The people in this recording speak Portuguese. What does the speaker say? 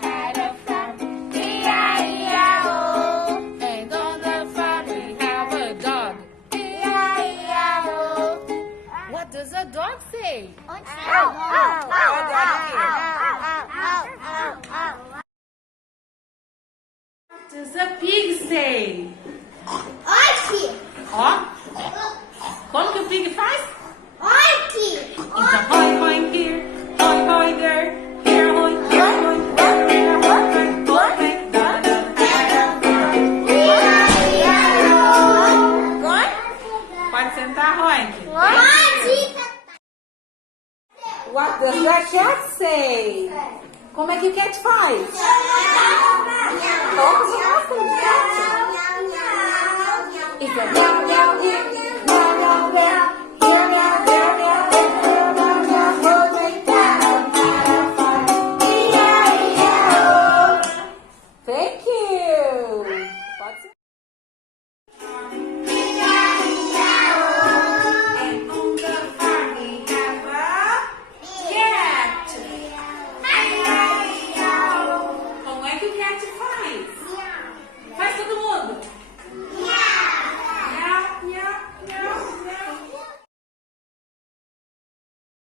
Had a farm, E-I-E-I-O. And on the farm we have a dog, E-I-E-I-O. What does a dog say? What does a pig say? Ó, como que o pig faz? Então, hoi, hoi, here, hoi, hoi, there, here, hoi, here, hoi, there, here, hoi, hoi, hoi, da, da, da. Pode sentar, Roink? What does the cat say? Como é que o cat faz? Todos gostam de cat. It's a meow, meow, here.